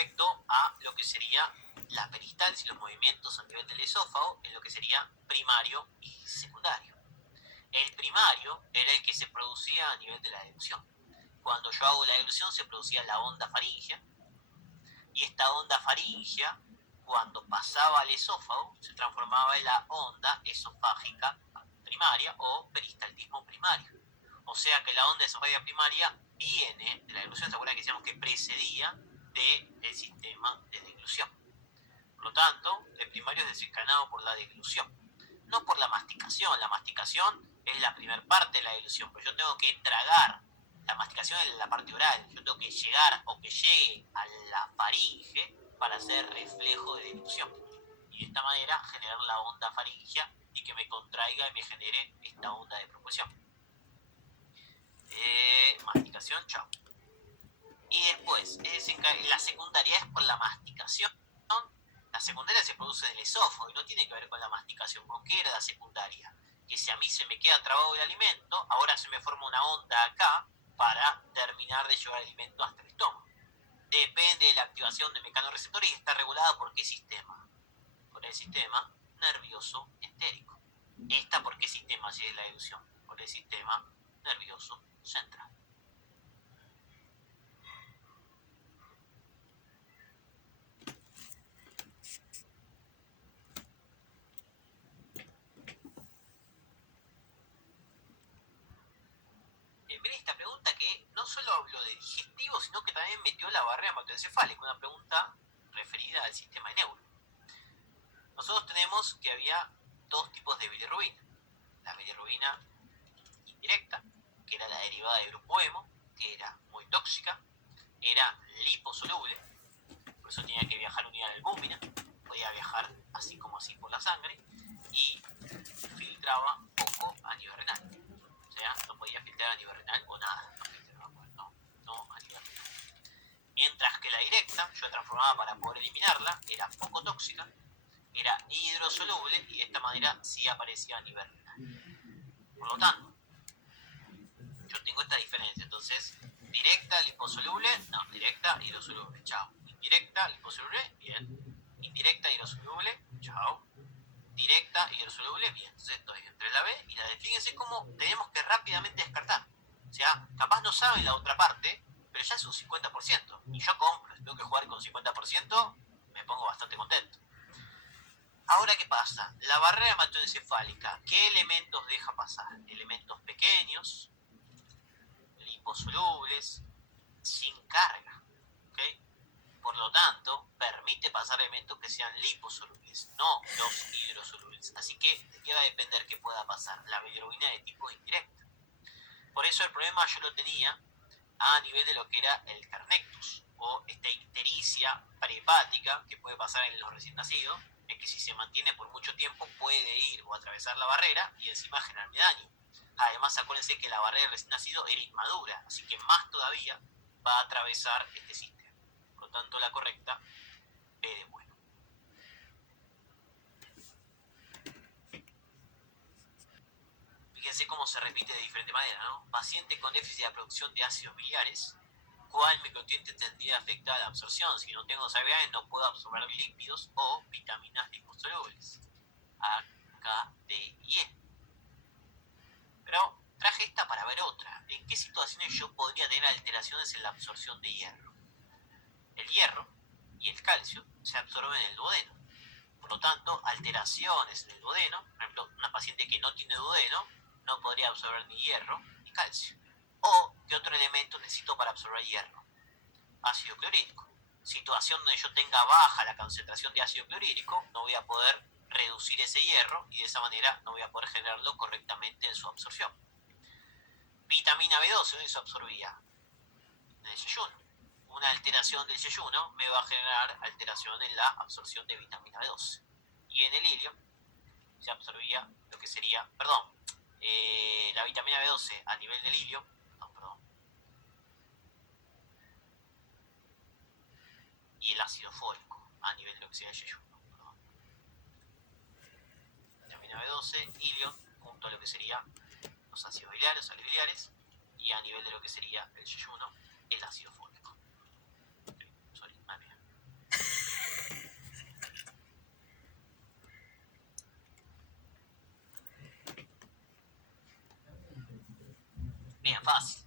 respecto a lo que sería la peristalsis y los movimientos a nivel del esófago en lo que sería primario y secundario. El primario era el que se producía a nivel de la deglución. Cuando yo hago la deglución se producía la onda faríngea, y esta onda faríngea, cuando pasaba al esófago, se transformaba en la onda esofágica primaria o peristaltismo primario. O sea que la onda esofágica primaria viene de la deglución. ¿Se acuerdan que decíamos que precedía del sistema de deglución? Por lo tanto, el primario es desencadenado por la deglución, no por la masticación. La masticación es la primera parte de la deglución, pero yo tengo que tragar. La masticación es la parte oral. Yo tengo que llegar o que llegue a la faringe para hacer reflejo de deglución. Y de esta manera generar la onda faringea y que me contraiga y me genere esta onda de propulsión. Masticación, chao. Y después, la secundaria es por la masticación. La secundaria se produce del esófago y no tiene que ver con la masticación. ¿Con qué era la secundaria? Que si a mí se me queda trabado el alimento, ahora se me forma una onda acá para terminar de llevar el alimento hasta el estómago. Depende de la activación de mecanorreceptores y está regulada por qué sistema. Por el sistema nervioso entérico. ¿Esta por qué sistema llega la deglución? Por el sistema nervioso central. Ven esta pregunta que no solo habló de digestivo, sino que también metió la barrera hematoencefálica, una pregunta referida al sistema de Neuro. Nosotros tenemos que había dos tipos de bilirrubina. La bilirrubina indirecta, que era la derivada del grupo hemo, que era muy tóxica, era liposoluble, por eso tenía que viajar unida a la albúmina, podía viajar así como así por la sangre, y filtraba poco a nivel renal. O sea, no podía filtrar a nivel renal o nada. No a nivel renal. Mientras que la directa, yo la transformaba para poder eliminarla, era poco tóxica, era hidrosoluble y de esta manera sí aparecía a nivel renal. Por lo tanto, yo tengo esta diferencia. Entonces, directa, liposoluble, no, directa, hidrosoluble, chao. Indirecta, liposoluble, bien. Indirecta, hidrosoluble, chao. Directa, hidrosoluble, bien. Entonces estoy entre la B y la D. Fíjense cómo tenemos que rápidamente descartar. O sea, capaz no saben la otra parte, pero ya es un 50%. Y yo compro, si tengo que jugar con 50%, me pongo bastante contento. Ahora, ¿qué pasa? La barrera hematoencefálica, ¿qué elementos deja pasar? Elementos pequeños, liposolubles, sin carga. ¿Okay? Por lo tanto, permite pasar elementos que sean liposolubles, no los hidrosolubles. Así que de qué va a depender que pueda pasar la bilirrubina de tipo indirecta. Por eso el problema yo lo tenía a nivel de lo que era el cernectus o esta ictericia prehepática que puede pasar en los recién nacidos, es que si se mantiene por mucho tiempo puede ir o atravesar la barrera y encima generarme daño. Además, acuérdense que la barrera de recién nacido era inmadura, así que más todavía va a atravesar este sistema. Por lo tanto, la correcta, B de bueno. Fíjense cómo se repite de diferente manera, ¿no? Paciente con déficit de producción de ácidos biliares. ¿Cuál micronutriente tendría afectada la absorción? Si no tengo salvedades, no puedo absorber lípidos o vitaminas liposolubles. A, K, D y E. Pero traje esta para ver otra. ¿En qué situaciones yo podría tener alteraciones en la absorción de hierro? El hierro y el calcio se absorben en el duodeno. Por lo tanto, alteraciones en el duodeno, por ejemplo, una paciente que no tiene duodeno no podría absorber ni hierro ni calcio. ¿O qué otro elemento necesito para absorber hierro? Ácido clorhídrico. Situación donde yo tenga baja la concentración de ácido clorhídrico, no voy a poder reducir ese hierro y de esa manera no voy a poder generarlo correctamente en su absorción. Vitamina B12, ¿dónde se absorbía? En el yeyuno. Una alteración del yeyuno me va a generar alteración en la absorción de vitamina B12. Y en el ilio se absorbía lo que sería, la vitamina B12 a nivel del ilio, y el ácido fólico a nivel de lo que sería el yeyuno. Vitamina B12, ilio, junto a lo que sería los ácidos biliares, sales biliares, y a nivel de lo que sería el yeyuno, el ácido fólico. fácil.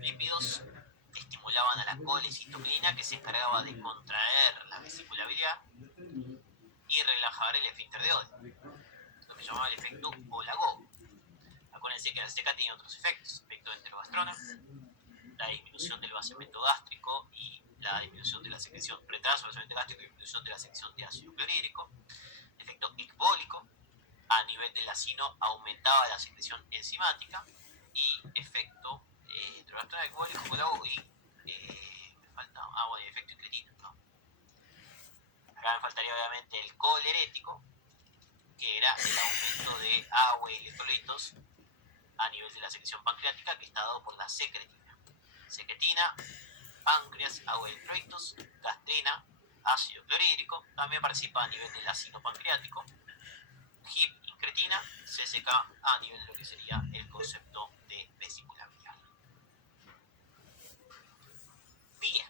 Lípidos estimulaban a la colecitoquina, que se encargaba de contraer la vesícula biliar y relajar el esfínter de Oddi, lo que llamaba el efecto Olago. Acuérdense que la CK tenía otros efectos: efecto enterogastrona, la disminución del vaciamiento gástrico y la disminución de la secreción, retraso del vaciamiento gástrico y disminución de la secreción de ácido clorhídrico, efecto ecbólico, a nivel del acino aumentaba la secreción enzimática, y efecto enterogastrona, ecbólico, y me falta, efecto incretina, ¿no? Acá me faltaría obviamente el colerético, que era el aumento de agua y electrolitos a nivel de la secreción pancreática, que está dado por la secretina. Secretina, páncreas, agua y electrolitos, gastrina, ácido clorhídrico, también participa a nivel del ácido pancreático, HIP, incretina, CCK a nivel de lo que sería el concepto de vesícula biliar. Bien,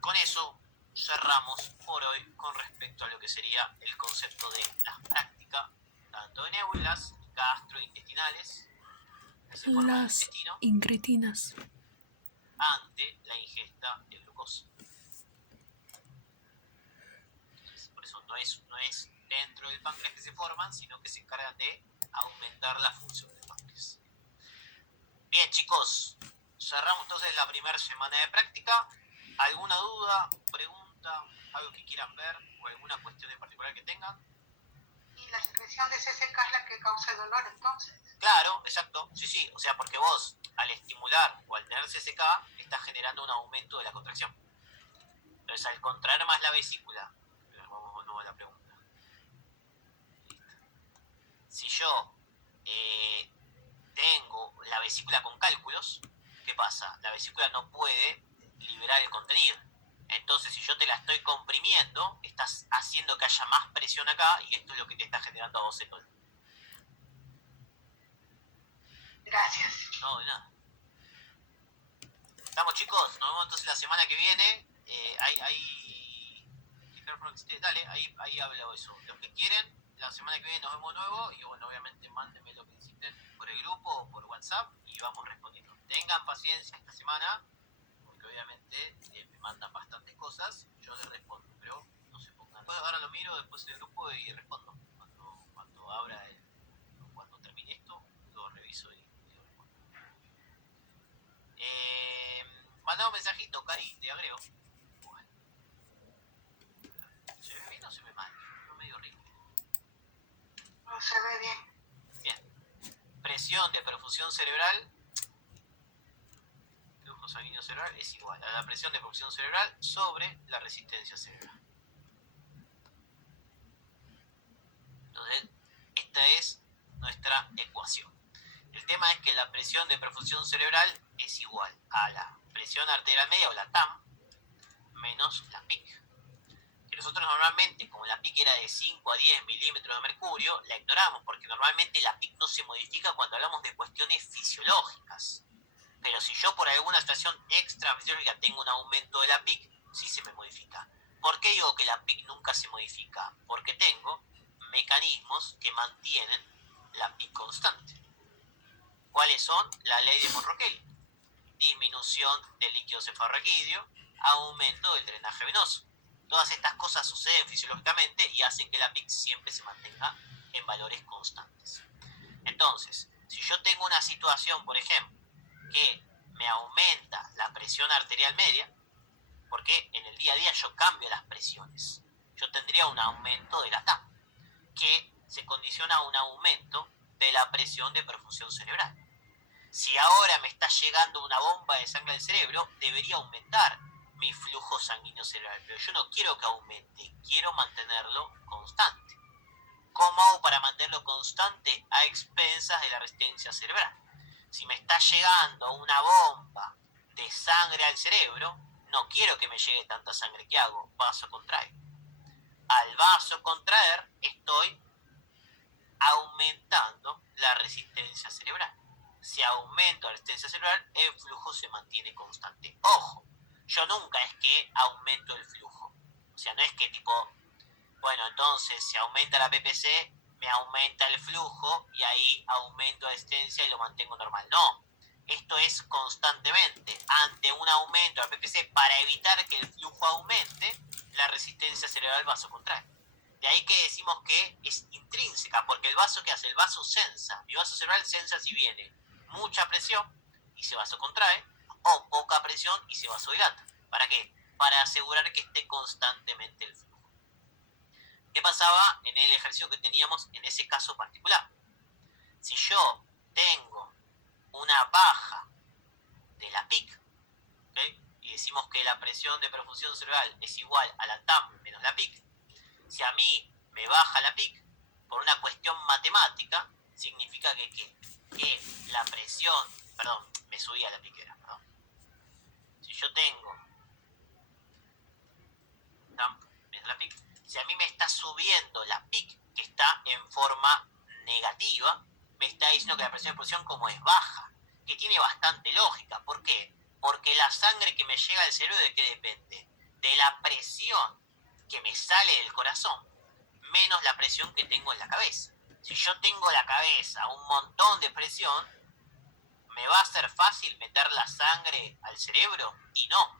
con eso cerramos por hoy con respecto a lo que sería el concepto de la práctica tanto de neulas gastrointestinales que se forman en el intestino incretinas ante la ingesta de glucosa. Entonces, por eso no es dentro del páncreas que se forman, sino que se encargan de aumentar la función del páncreas. Bien, chicos, cerramos entonces la primera semana de práctica. ¿Alguna duda, pregunta, algo que quieran ver o alguna cuestión en particular que tengan? ¿Y la secreción de CCK es la que causa el dolor entonces? Claro, exacto, sí, o sea, porque vos al estimular o al tener CCK estás generando un aumento de la contracción. Entonces, al contraer más la vesícula, vamos de nuevo a la pregunta. Si yo tengo la vesícula con cálculos, ¿qué pasa? La vesícula no puede liberar el contenido. Entonces, si yo te la estoy comprimiendo, estás haciendo que haya más presión acá y esto es lo que te está generando a vos el dolor. Gracias. No, de nada. Estamos, chicos, nos vemos entonces la semana que viene. Dale, ahí hablo eso. Los que quieren, la semana que viene nos vemos nuevo y bueno, obviamente mándenme lo que necesiten por el grupo o por WhatsApp y vamos respondiendo. Tengan paciencia esta semana, porque obviamente me mandan bastantes cosas, yo les respondo, pero no se pongan. Ahora lo miro después del grupo y respondo. Cuando abra cuando termine esto, lo reviso y lo respondo. Mandá un mensajito, Cari, te agrego. Bueno. ¿Se ve bien o se ve mal? No, medio horrible. No se ve bien. Bien. Presión de perfusión cerebral, flujo sanguíneo cerebral, es igual a la presión de perfusión cerebral sobre la resistencia cerebral. Entonces, esta es nuestra ecuación. El tema es que la presión de perfusión cerebral es igual a la presión arterial media o la TAM menos la PIC. Que nosotros normalmente, como la PIC era de 5 a 10 milímetros de mercurio, la ignoramos porque normalmente la PIC no se modifica cuando hablamos de cuestiones fisiológicas. Pero si yo por alguna situación extrafisiológica tengo un aumento de la PIC, sí se me modifica. ¿Por qué digo que la PIC nunca se modifica? Porque tengo mecanismos que mantienen la PIC constante. ¿Cuáles son? La ley de Monroe-Kelly. Disminución del líquido cefalorraquídeo, aumento del drenaje venoso. Todas estas cosas suceden fisiológicamente y hacen que la PIC siempre se mantenga en valores constantes. Entonces, si yo tengo una situación, por ejemplo, que me aumenta la presión arterial media, porque en el día a día yo cambio las presiones, yo tendría un aumento de la TAM, que se condiciona a un aumento de la presión de perfusión cerebral. Si ahora me está llegando una bomba de sangre al cerebro, debería aumentar mi flujo sanguíneo cerebral, pero yo no quiero que aumente, quiero mantenerlo constante. ¿Cómo hago para mantenerlo constante a expensas de la resistencia cerebral? Si me está llegando una bomba de sangre al cerebro, no quiero que me llegue tanta sangre. ¿Qué hago? Vasocontraigo. Al vasocontraer estoy aumentando la resistencia cerebral. Si aumento la resistencia cerebral, el flujo se mantiene constante. Ojo, yo nunca es que aumento el flujo. O sea, no es que tipo, bueno, entonces si aumenta la PPC, me aumenta el flujo y ahí aumento la resistencia y lo mantengo normal. No, esto es constantemente. Ante un aumento del PPC, para evitar que el flujo aumente, la resistencia cerebral vasocontrae. De ahí que decimos que es intrínseca, porque el vaso, ¿qué hace? El vaso sensa. Mi vaso cerebral sensa si viene mucha presión y se vasocontrae, o poca presión y se vasodilata. ¿Para qué? Para asegurar que esté constantemente el flujo. ¿Qué pasaba en el ejercicio que teníamos en ese caso particular? Si yo tengo una baja de la PIC, ¿okay? Y decimos que la presión de perfusión cerebral es igual a la TAM menos la PIC, si a mí me baja la PIC, por una cuestión matemática, significa que la presión, perdón, me subía la piquera, perdón. Si yo tengo la PIC, si a mí me está subiendo la PIC, que está en forma negativa, me está diciendo que la presión de perfusión como es baja, que tiene bastante lógica. ¿Por qué? Porque la sangre que me llega al cerebro, ¿de qué depende? De la presión que me sale del corazón menos la presión que tengo en la cabeza. Si yo tengo la cabeza un montón de presión, ¿me va a ser fácil meter la sangre al cerebro? Y no.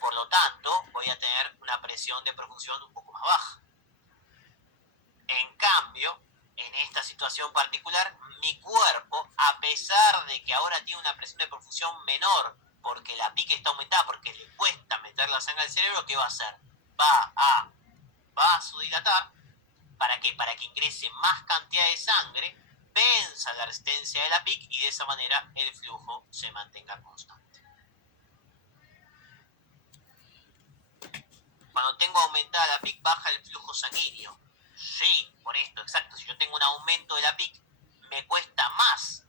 Por lo tanto, voy a tener una presión de perfusión un poco más baja. En cambio, en esta situación particular, mi cuerpo, a pesar de que ahora tiene una presión de perfusión menor, porque la PIC está aumentada, porque le cuesta meter la sangre al cerebro, ¿qué va a hacer? Va a vasodilatar. ¿Para qué? Para que ingrese más cantidad de sangre, venza la resistencia de la PIC y de esa manera el flujo se mantenga constante. Cuando tengo aumentada la PIC, baja el flujo sanguíneo. Sí, por esto, exacto. Si yo tengo un aumento de la PIC, me cuesta más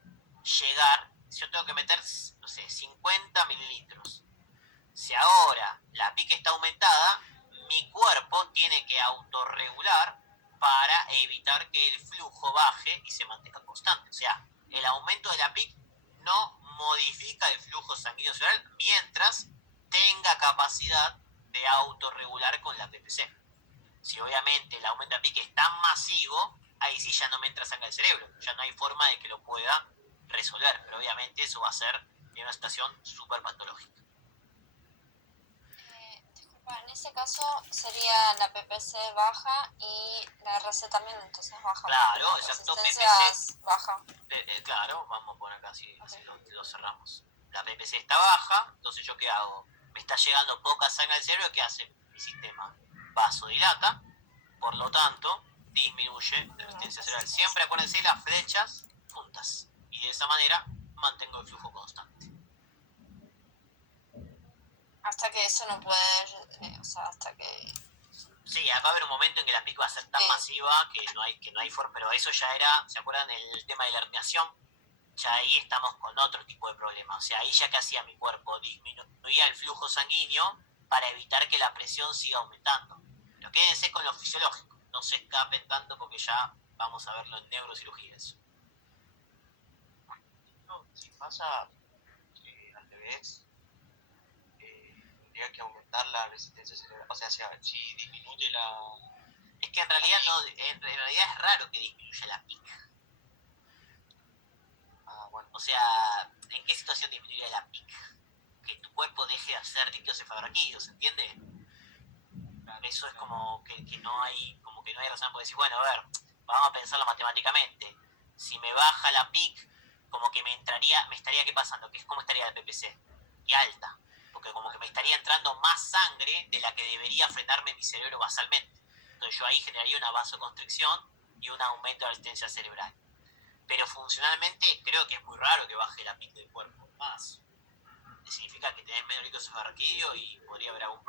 llegar. Si yo tengo que meter, no sé, 50 mililitros. Si ahora la PIC está aumentada, mi cuerpo tiene que autorregular para evitar que el flujo baje y se mantenga constante. O sea, el aumento de la PIC no modifica el flujo sanguíneo cerebral mientras tenga capacidad de autorregular con la PPC. Si obviamente el aumento de la PIC es tan masivo, ahí sí ya no me entra sangre al cerebro, ya no hay forma de que lo pueda resolver, pero obviamente eso va a ser en una situación súper patológica. En ese caso sería la PPC baja y la RC también entonces baja. Claro, exacto, PPC baja. Claro, vamos a poner acá así, okay. Lo cerramos. La PPC está baja, entonces yo ¿qué hago? Me está llegando poca sangre al cerebro, ¿qué hace mi sistema? Vasodilata, por lo tanto, disminuye la resistencia cerebral. Siempre acuérdense las flechas juntas. Y de esa manera mantengo el flujo constante. Hasta que eso no puede, o sea, hasta que... Sí, va a haber un momento en que la PIC va a ser tan masiva que no hay forma, pero eso ya era, ¿se acuerdan el tema de la herniación? Ya ahí estamos con otro tipo de problema. O sea, ahí ya que hacía mi cuerpo, disminuía el flujo sanguíneo para evitar que la presión siga aumentando. Pero quédense con lo fisiológico, no se escapen tanto porque ya vamos a verlo en neurocirugía eso. No, si pasa al revés, tendría que aumentar la resistencia cerebral. O sea, si disminuye la... Es que en realidad es raro que disminuya la PIC. Bueno. O sea, ¿en qué situación disminuye la PIC? Que tu cuerpo deje de hacer líquidos cefalorraquídeos, ¿se entiende? Claro, eso es como que no hay razón para decir, bueno, a ver, vamos a pensarlo matemáticamente. Si me baja la PIC, como que me estaría ¿qué pasando? Que es como estaría la PPC, y alta, porque como que me estaría entrando más sangre de la que debería frenarme mi cerebro basalmente. Entonces yo ahí generaría una vasoconstricción y un aumento de la resistencia cerebral. Pero funcionalmente creo que es muy raro que baje la PIC del cuerpo. Más significa que tenés menos líquido cefalorraquídeo y podría haber algún